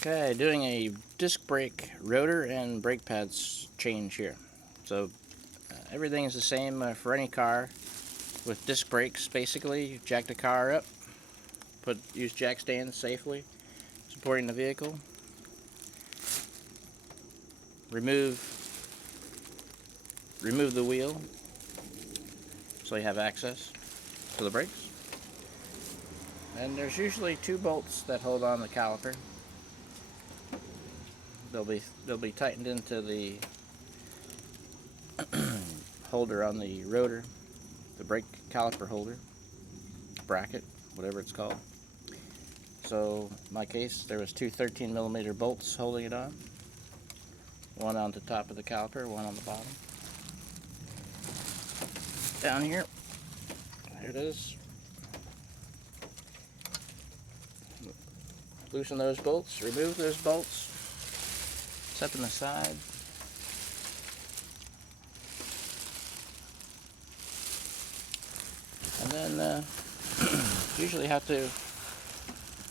Okay, doing a disc brake rotor and brake pads change here. So everything is the same for any car with disc brakes. Basically, you jack the car up, use jack stands safely, supporting the vehicle. Remove the wheel so you have access to the brakes. And there's usually two bolts that hold on the caliper. They'll be tightened into the holder on the rotor, the brake caliper holder, bracket, whatever it's called. So in my case, there was two 13mm bolts holding it on. One on the top of the caliper, one on the bottom. Down here, there it is. Loosen those bolts, remove those bolts, set them aside. And then usually have to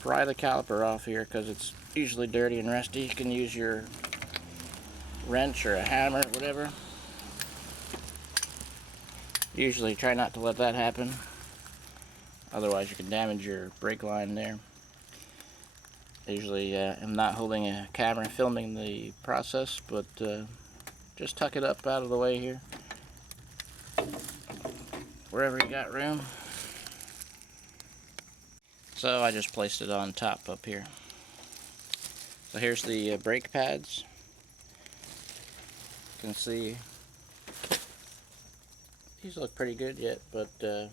pry the caliper off here because it's usually dirty and rusty. You can use your wrench or a hammer, whatever. Usually try not to let that happen, otherwise you can damage your brake line there. I usually am not holding a camera filming the process, but just tuck it up out of the way here, wherever you got room. So I just placed it on top up here. So here's the brake pads. You can see these look pretty good yet, but the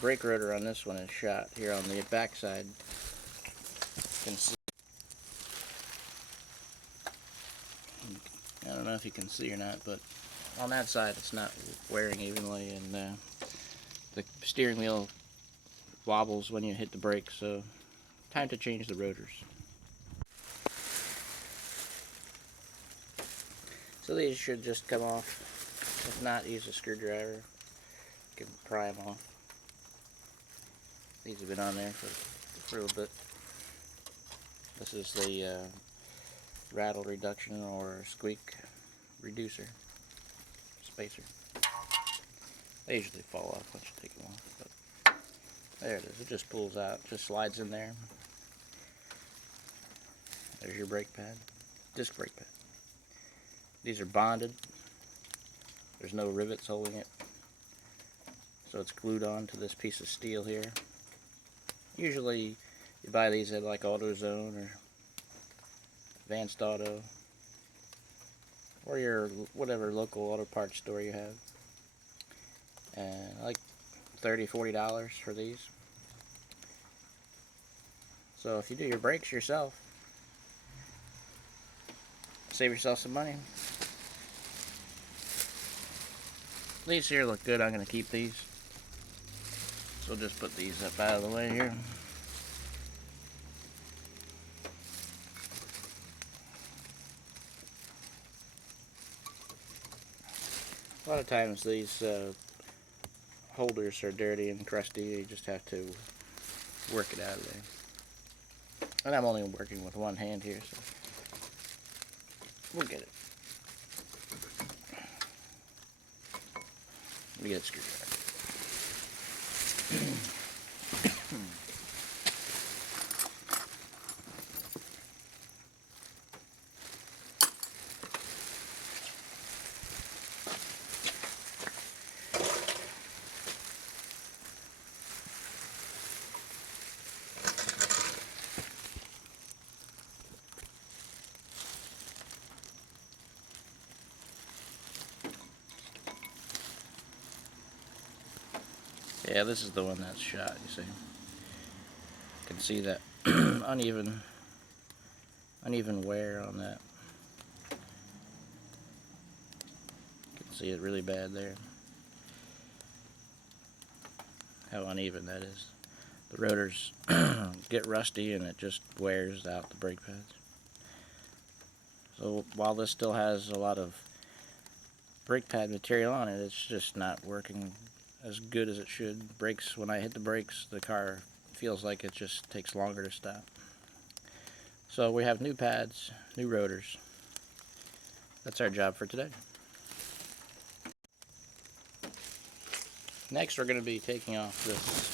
brake rotor on this one is shot here on the back side. You can see. I don't know if you can see or not, but on that side it's not wearing evenly, and the steering wheel wobbles when you hit the brakes, so time to change the rotors. So these should just come off. If not, use a screwdriver. You can pry them off. These have been on there for a little bit. This is the rattle reduction or squeak reducer spacer. They usually fall off once you take them off, but there it is. It just pulls out, just slides in there. There's your brake pad, disc brake pad. These are bonded. There's no rivets holding it, so it's glued on to this piece of steel here. Usually you buy these at like AutoZone or Advanced Auto, or your whatever local auto parts store you have. And like $30–40 for these. So if you do your brakes yourself, save yourself some money. These here look good. I'm going to keep these. So just put these up out of the way here. A lot of times these holders are dirty and crusty. You just have to work it out of there. And I'm only working with one hand here, so we'll get it. Let me get a screwdriver. Yeah, this is the one that's shot, you see. You can see that uneven wear on that. You can see it really bad there. How uneven that is. The rotors get rusty and it just wears out the brake pads. So while this still has a lot of brake pad material on it, it's just not working as good as it should. Brakes, when I hit the brakes, the car feels like it just takes longer to stop. So we have new pads, new rotors. That's our job for today. Next we're going to be taking off this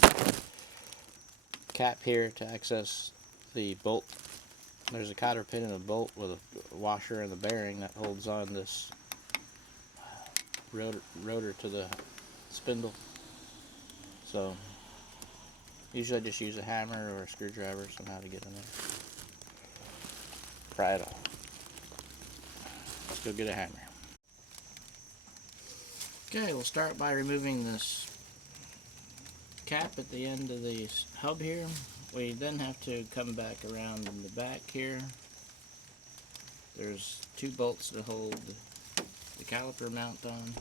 cap here to access the bolt. There's a cotter pin and a bolt with a washer and the bearing that holds on this rotor to the spindle. So usually I just use a hammer or a screwdriver somehow to get in there. Pry it off. Let's go get a hammer. Okay, we'll start by removing this cap at the end of the hub here. We then have to come back around in the back here. There's two bolts to hold the caliper mount on.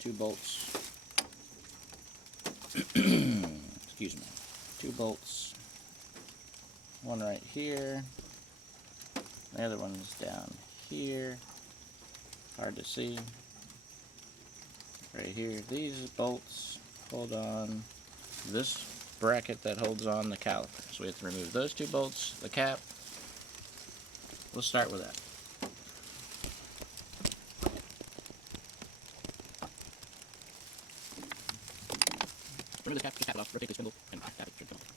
Two bolts. Excuse me. Two bolts. One right here. The other one's down here. Hard to see. Right here. These bolts hold on this bracket that holds on the caliper. So we have to remove those two bolts, the cap. We'll start with that. Remove the cap, just tap it off, rotate the spindle, and tap it, should come off.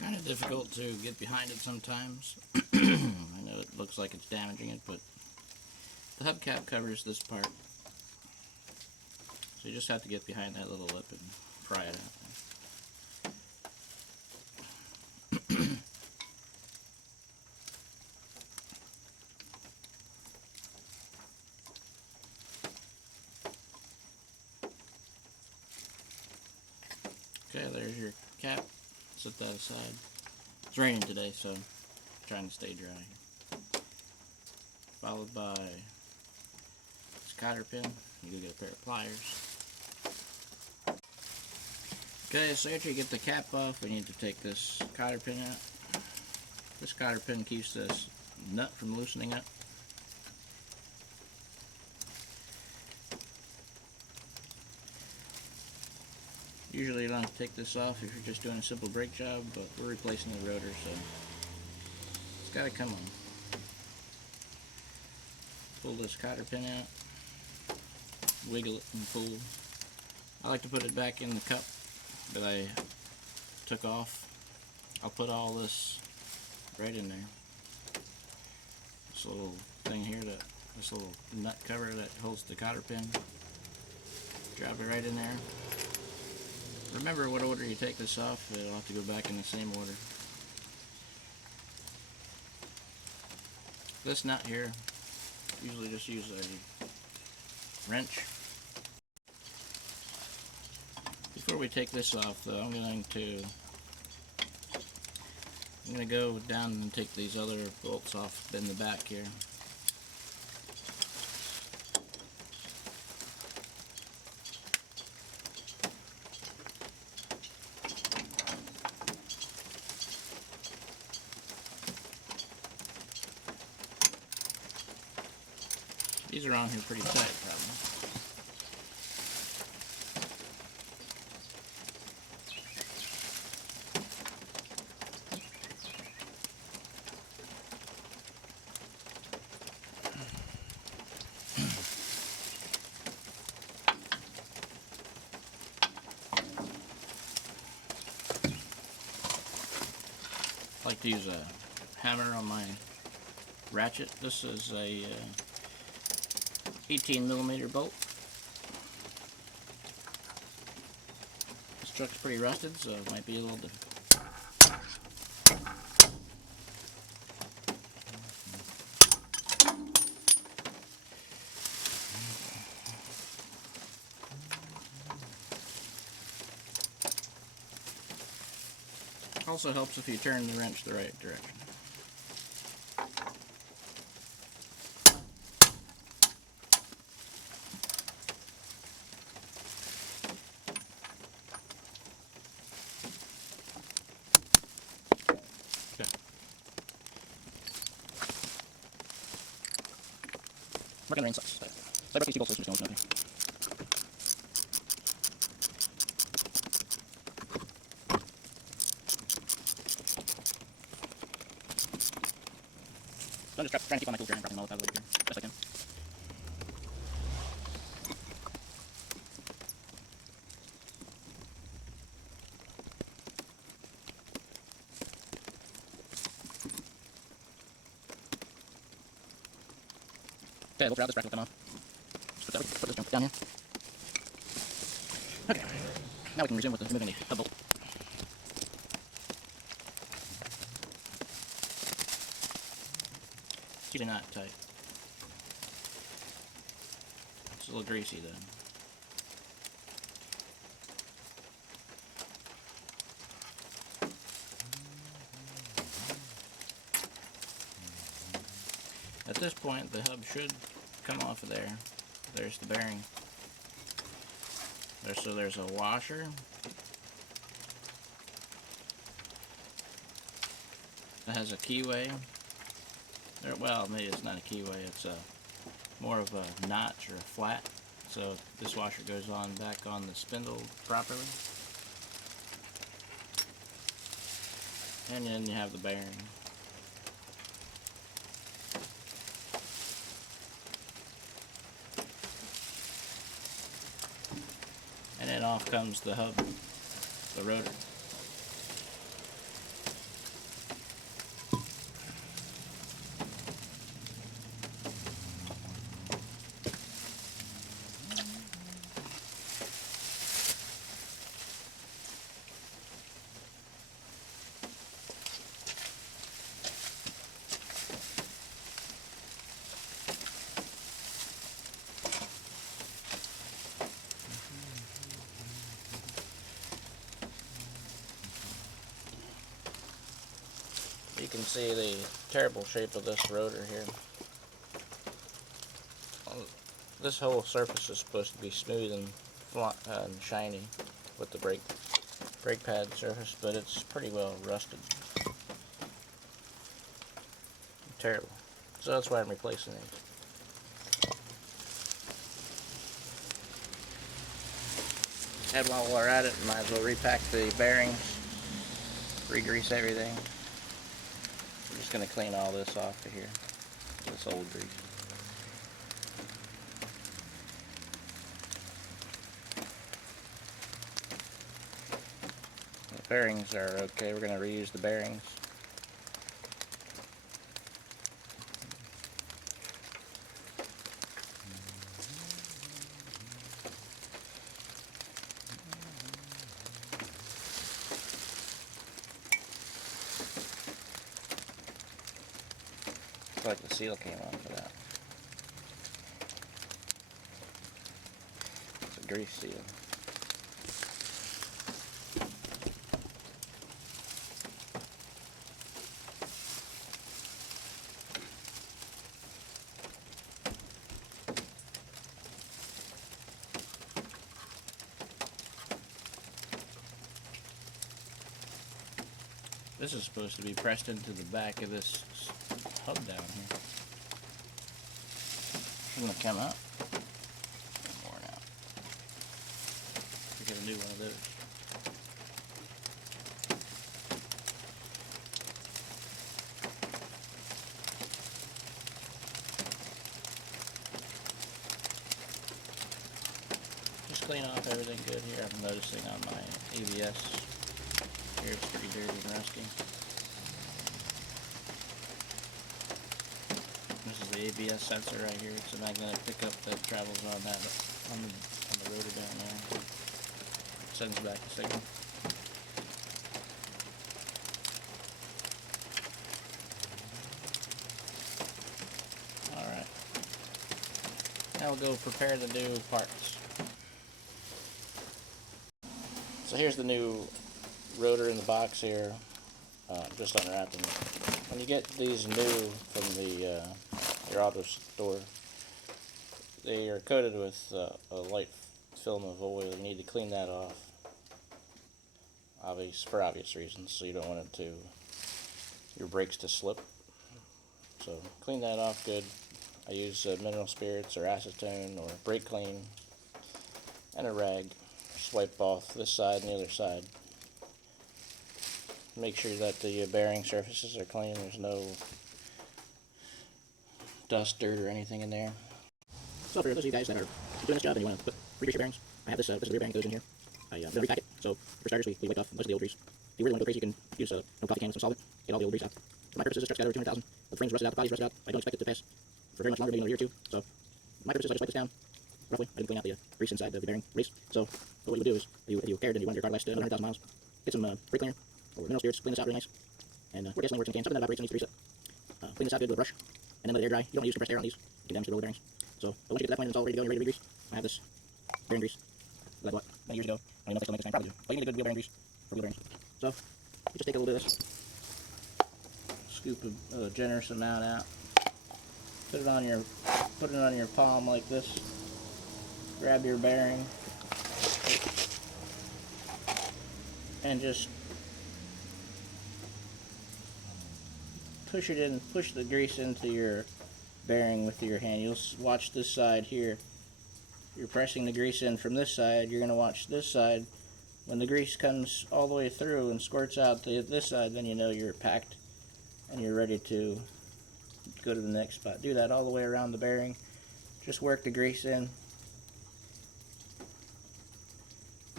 Kind of difficult to get behind it sometimes. I know it looks like it's damaging it, but the hubcap covers this part. So you just have to get behind that little lip and pry it out. Okay, there's your cap. Set that aside. It's raining today, so I'm trying to stay dry. Followed by this cotter pin. You go get a pair of pliers. Okay, so after you get the cap off, we need to take this cotter pin out. This cotter pin keeps this nut from loosening up. Usually you don't have to take this off if you're just doing a simple brake job, but we're replacing the rotor, so it's got to come on. Pull this cotter pin out, wiggle it and pull. I like to put it back in the cup that I took off. I'll put all this right in there. This little thing here, this little nut cover that holds the cotter pin. Drop it right in there. Remember what order you take this off, it'll have to go back in the same order. This nut here, usually just use a wrench. Before we take this off though, I'm going to go down and take these other bolts off in the back here. These are on here pretty tight, probably. I like to use a hammer on my ratchet. This is a 18mm bolt. This truck's pretty rusted, so it might be a little difficult. Also helps if you turn the wrench the right direction. Okay. Working rain sucks. So I broke these two bolts, so just going with So I'm just trying to keep all my tools here and dropping them all out of the way here, best I can. Okay, we'll try out this bracket will come off. Just put this junk down here. Okay, now we can resume with the moving the hub bolt. It's usually not tight. It's a little greasy though. At this point, the hub should come off of there. There's the bearing. So there's a washer. It has a keyway. Well, maybe it's not a keyway. It's more of a notch or a flat. So this washer goes on back on the spindle properly. And then you have the bearing. And then off comes the hub, the rotor. You can see the terrible shape of this rotor here. This whole surface is supposed to be smooth and shiny with the brake pad surface, but it's pretty well rusted. Terrible. So that's why I'm replacing these. And while we're at it, might as well repack the bearings, re-grease everything. I'm just going to clean all this off of here, this old grease. The bearings are okay. We're going to reuse the bearings. Looks like the seal came off of that. It's a grease seal. This is supposed to be pressed into the back of this hub down here. It's going to come out. Worn out. We get a new one of those. Just clean off everything good here. I'm noticing on my ABS here it's pretty dirty and rusty. the ABS sensor right here. It's a magnetic pickup that travels on that on the rotor down there. It sends back the signal. Alright. Now we'll go prepare the new parts. So here's the new rotor in the box here. Just unwrapped them. When you get these new from the your auto store, they are coated with a light film of oil. You need to clean that off, for obvious reasons. So you don't want your brakes to slip. So clean that off good. I use mineral spirits or acetone or brake clean and a rag. Swipe off this side and the other side. Make sure that the bearing surfaces are clean. There's no dust, dirt, or anything in there. So for those of you guys that are doing this job and you want to re-grease your bearings, I have this rear bearing that goes in here. I'm going to repack it. So for starters, we wipe off most of the old grease. If you really want to go crazy, you can use no coffee can with some solvent, get all the old grease out. For my purposes, this truck's got over 200,000. The frame's rusted out, the body's rusted out. I don't expect it to pass for very much longer, maybe another year or two. So for my purposes, I just wipe this down roughly. I didn't clean out the grease inside the bearing release. So what you would do is you cared and you run your car last 100,000 miles, get some brake cleaner or mineral spirits, clean this out really nice. And or gasoline works in cans. Something that evaporates and needs to reset. Clean this out good with a brush, and then let it air dry. You don't want to use compressed air on these. You can damage the roller bearings. So but once you get to that point and it's all ready to go, you're ready to re-grease. I have this bearing grease that I bought many years ago. I don't know if I still make this time, probably do. But you need a good wheel bearing grease for wheel bearings. So you just take a little bit of this, scoop a generous amount out, put it on your palm like this. Grab your bearing and just push the grease into your bearing with your hand. You'll watch this side here. You're pressing the grease in from this side. You're going to watch this side. When the grease comes all the way through and squirts out this side, then you know you're packed and you're ready to go to the next spot. Do that all the way around the bearing. Just work the grease in.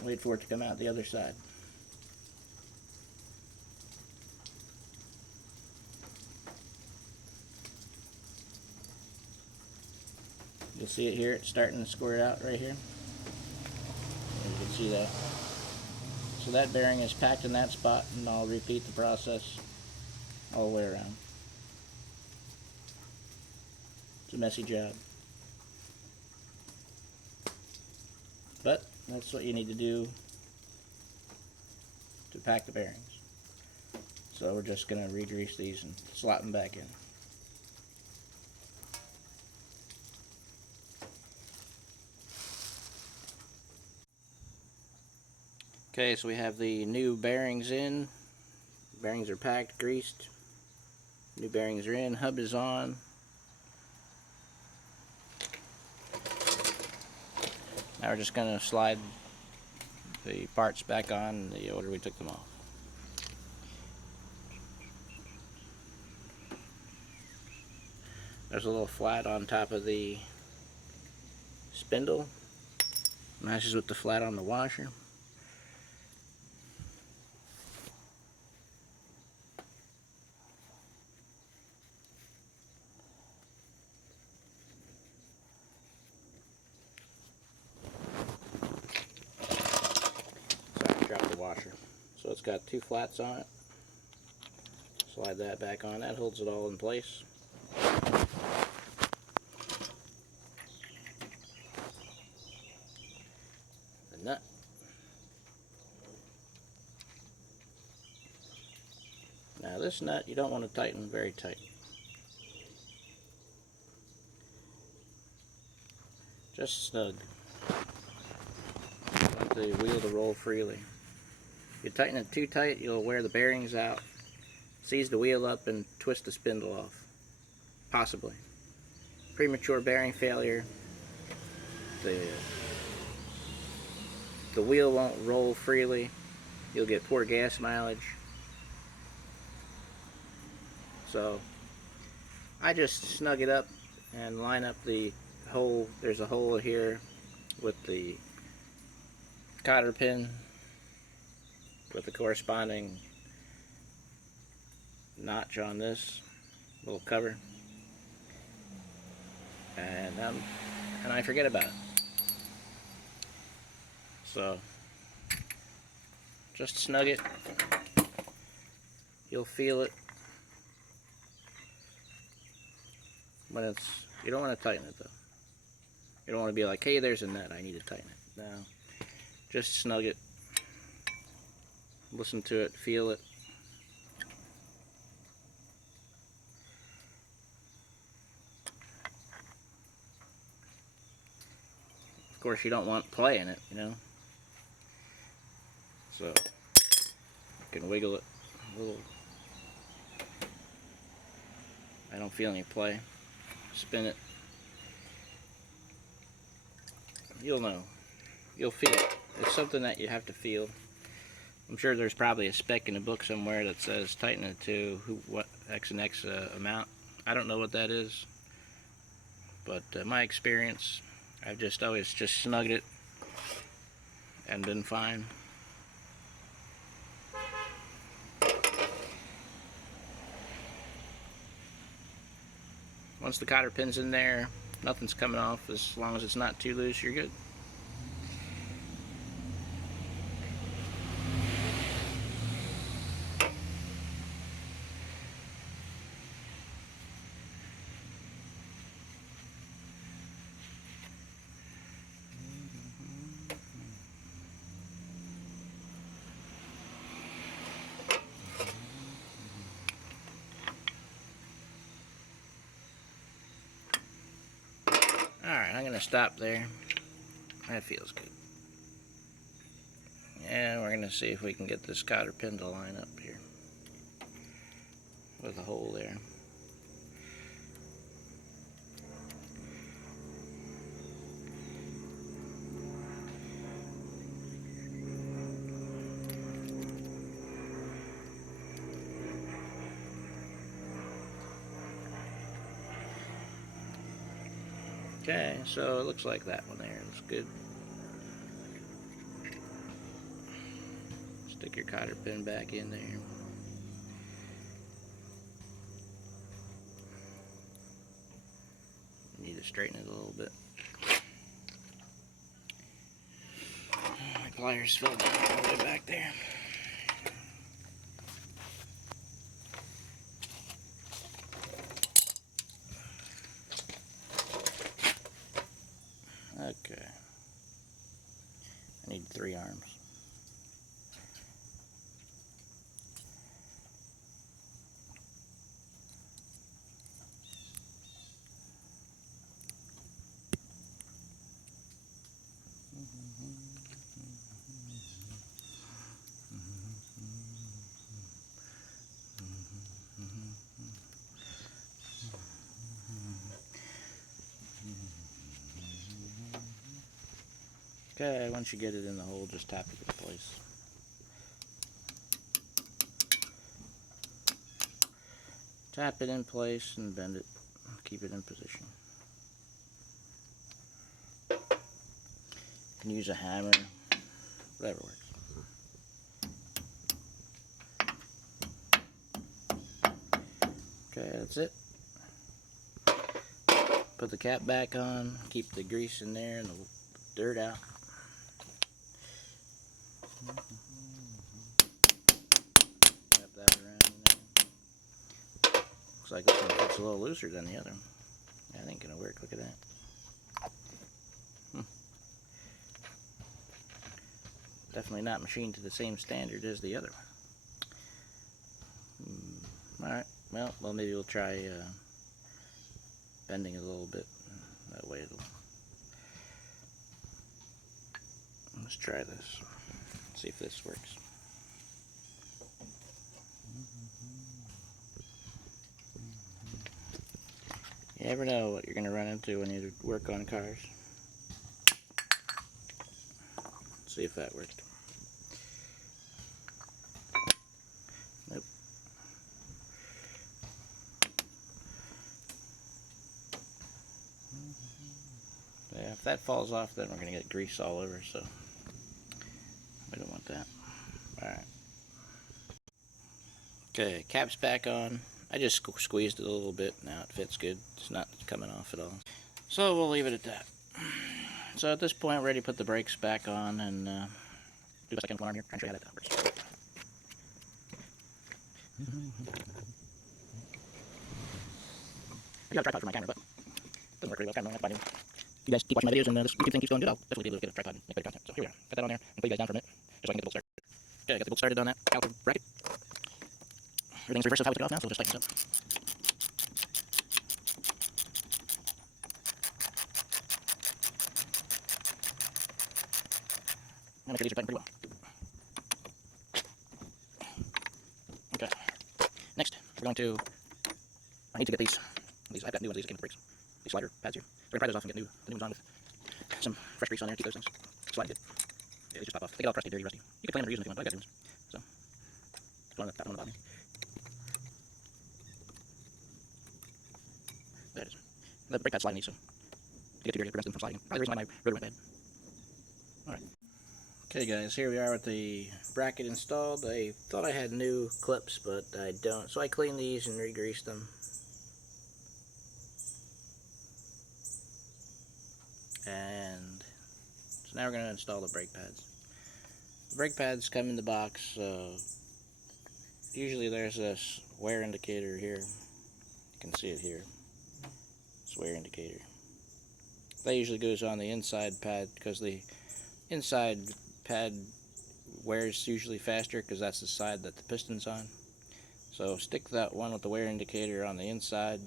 Wait for it to come out the other side. You'll see it here. It's starting to squirt out right here. You can see that. So that bearing is packed in that spot, and I'll repeat the process all the way around. It's a messy job, but that's what you need to do to pack the bearings. So we're just going to re-grease these and slot them back in. Okay, so we have the new bearings in. Bearings are packed, greased. New bearings are in. Hub is on. Now we're just going to slide the parts back on in the order we took them off. There's a little flat on top of the spindle. Matches with the flat on the washer. Sorry, I dropped the washer. So it's got two flats on it. Slide that back on. That holds it all in place. The nut. Now this nut you don't want to tighten very tight. Just snug. Want the wheel to roll freely. If you tighten it too tight, you'll wear the bearings out, seize the wheel up, and twist the spindle off. Possibly. Premature bearing failure. The wheel won't roll freely. You'll get poor gas mileage. So I just snug it up and line up the hole. There's a hole here with the cotter pin with the corresponding notch on this little cover. and I forget about it. So just snug it. You'll feel it when it's. You don't want to tighten it though. You don't want to be like, hey, there's a nut, I need to tighten it. No, just snug it. Listen to it, feel it. Of course, you don't want play in it, you know. So you can wiggle it a little. I don't feel any play. Spin it. You'll know. You'll feel it. It's something that you have to feel. I'm sure there's probably a spec in a book somewhere that says tighten it to what X and X amount. I don't know what that is, but my experience, I've just always just snugged it and been fine. Once the cotter pin's in there, nothing's coming off. As long as it's not too loose, you're good. Alright, I'm going to stop there. That feels good. And we're going to see if we can get this cotter pin to line up here with a hole there. Okay, so it looks like that one there. Looks good. Stick your cotter pin back in there. You need to straighten it a little bit. My pliers fell down all the way back there. Okay. I need 3 arms. Okay, once you get it in the hole, just tap it in place. Tap it in place and bend it. Keep it in position. You can use a hammer, whatever works. Okay, that's it. Put the cap back on, keep the grease in there and the dirt out. Wrap that around in there. Looks like this one fits a little looser than the other one. That ain't gonna work, look at that. Definitely not machined to the same standard as the other one. Alright, well maybe we'll try bending it a little bit. That way it'll... Let's try this. See if this works. You never know what you're going to run into when you work on cars. Let's see if that worked. Nope. Yeah, if that falls off, then we're going to get grease all over, so we don't want that. Alright. Okay, cap's back on. I just squeezed it a little bit. Now it fits good. It's not coming off at all. So we'll leave it at that. So at this point, we're ready to put the brakes back on and do the best I can with one arm here. Try and show you how that works. I got a tripod for my camera, but it doesn't work really well. Camera, if you guys keep watching my videos and this YouTube thing keeps going good, I'll definitely be able to get a tripod and make better content. So here we are. Put that on there and put you guys down for a minute, just so I can get the bolt started. Okay, I got the bolt started on that caliper bracket. Everything's reversed how we took it off now, so we'll just tighten it up. And make sure these are tightened pretty well. Okay. Next, we're going to. I need to get these. I've got new ones. These came with the brakes. These slider pads here. We're gonna pry those off and get the new ones on with some fresh grease on there. Keep those things slide good. Yeah, they just pop off. They get all crusty, dirty, rusty. You can clean them or use them if you want, but I got new ones. So, just one on the bottom here. There it is. The brake pad's sliding these, so to get too dirty, it prevents them from sliding. Probably the reason why my rotor went bad. Alright. Okay guys, here we are with the bracket installed. I thought I had new clips, but I don't. So I cleaned these and re-greased them. And so now we're going to install the brake pads. The brake pads come in the box. Usually there's this wear indicator here. You can see it here. This wear indicator. That usually goes on the inside pad because the inside pad wears usually faster because that's the side that the piston's on. So stick that one with the wear indicator on the inside.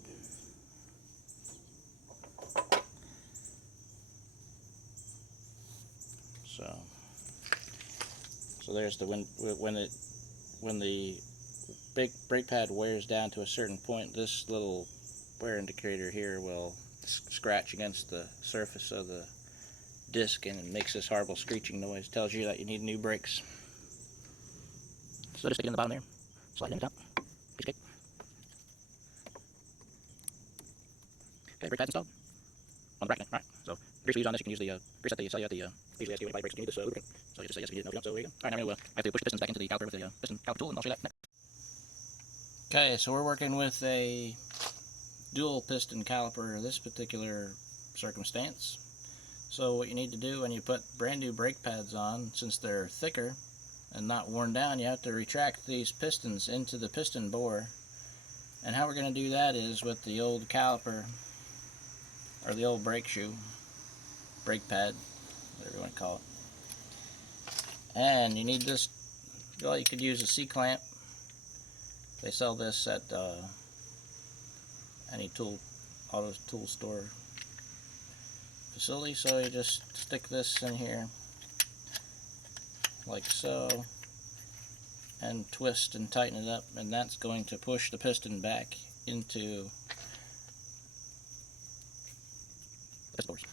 So there's the when the big brake pad wears down to a certain point, this little wear indicator here will scratch against the surface of the disc and it makes this horrible screeching noise. Tells you that you need new brakes. So just stick it in the bottom there, slide it in the top, piece of cake. Okay, brake pad installed on the bracket. Alright, so grease we use on this, you can use the grease that they sell you at the usually ask you any brakes, you need this lubricant. So you just say yes if you didn't know, if you don't. So there you go. Alright, now I have to push the pistons back into the caliper with the piston caliper tool, and I'll show you that next. Okay, so we're working with a dual piston caliper in this particular circumstance. So what you need to do when you put brand new brake pads on, since they're thicker and not worn down, you have to retract these pistons into the piston bore. And how we're going to do that is with the old caliper, or the old brake shoe, brake pad, whatever you want to call it. And you need this, well, you could use a C-clamp. They sell this at any auto tool store facility. So you just stick this in here like so and twist and tighten it up, and that's going to push the piston back into the piston bores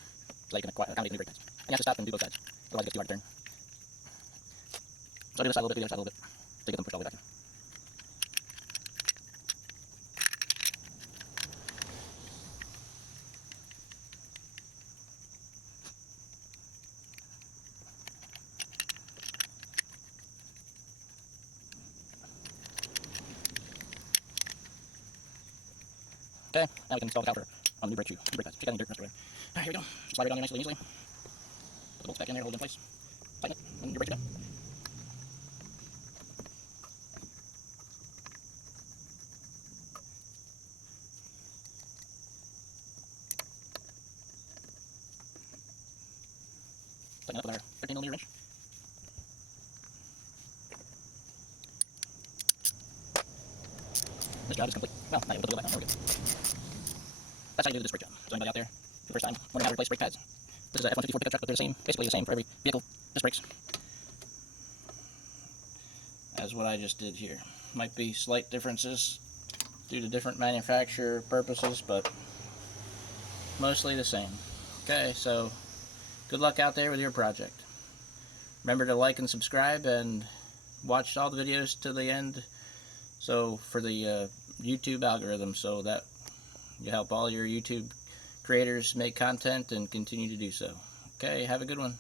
so you can accommodate new brake pads. And you have to stop and do both sides, otherwise it gets too hard to turn. So I'll do this side a little bit, do the other side a little bit to get them pushed all the way back in. Okay, now we can install the caliper on the new brake shoe, new brake pads. Take that any dirt and rest away. Alright, here we go. Slide it on there nicely and easily. Put the bolts back in there, hold it in place. Tighten it, and your brakes are done. Tighten it up with our 13mm wrench. This job is complete. Well, not able to do that. There we go. That's how you do this brake job. So anybody out there, for the first time, wondering how to replace brake pads, this is a f150 pickup truck, but they're basically the same for every vehicle. Disc brakes, as what I just did here. Might be slight differences due to different manufacturer purposes, but mostly the same. Okay, so good luck out there with your project. Remember to like and subscribe and watch all the videos to the end, so for the YouTube algorithm, so that you help all your YouTube creators make content and continue to do so. Okay, have a good one.